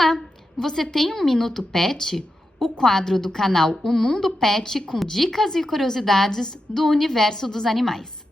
Olá! Você tem um Minuto Pet? O quadro do canal O Mundo Pet com dicas e curiosidades do universo dos animais.